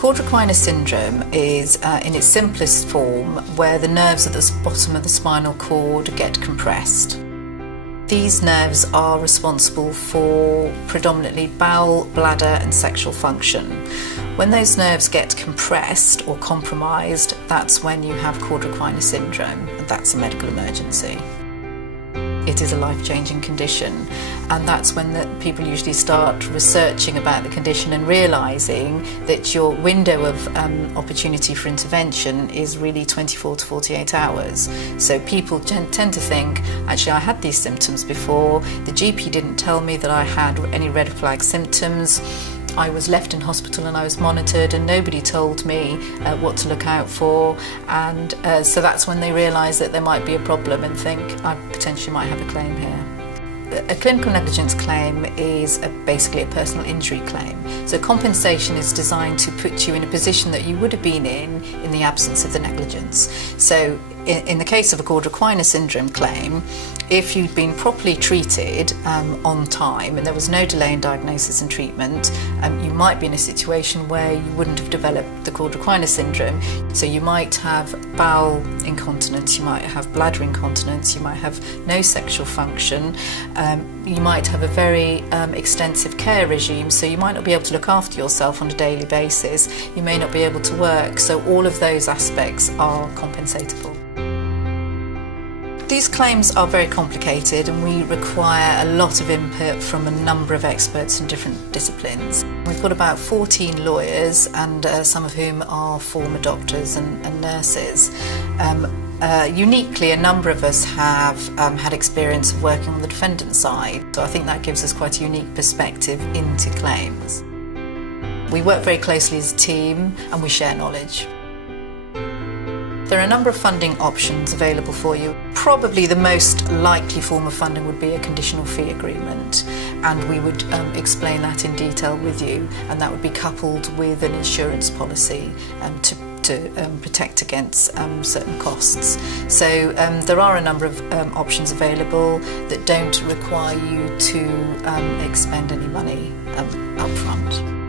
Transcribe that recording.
Cauda Equina Syndrome is, in its simplest form, where the nerves at the bottom of the spinal cord get compressed. These nerves are responsible for predominantly bowel, bladder and sexual function. When those nerves get compressed or compromised, that's when you have Cauda Equina Syndrome, and that's a medical emergency. It is a life-changing condition, and that's when people usually start researching about the condition and realising that your window of opportunity for intervention is really 24 to 48 hours. So people tend to think, actually I had these symptoms before, the GP didn't tell me that I had any red flag symptoms, I was left in hospital and I was monitored and nobody told me what to look out for, and so that's when they realise that there might be a problem and think I potentially might have a claim here. A clinical negligence claim is basically a personal injury claim. So compensation is designed to put you in a position that you would have been in the absence of the negligence. So in the case of a Cauda Equina Syndrome claim, if you'd been properly treated on time and there was no delay in diagnosis and treatment, you might be in a situation where you wouldn't have developed the Cauda Equina Syndrome. So you might have bowel incontinence, you might have bladder incontinence, you might have no sexual function, you might have a very extensive care regime, so you might not be able to look after yourself on a daily basis, you may not be able to work, so all of those aspects are compensatable. These claims are very complicated and we require a lot of input from a number of experts in different disciplines. We've got about 14 lawyers, and some of whom are former doctors and nurses. Uniquely, a number of us have had experience of working on the defendant side, so I think that gives us quite a unique perspective into claims. We work very closely as a team and we share knowledge. There are a number of funding options available for you. Probably the most likely form of funding would be a conditional fee agreement, and we would explain that in detail with you, and that would be coupled with an insurance policy to protect against certain costs. So there are a number of options available that don't require you to expend any money up front.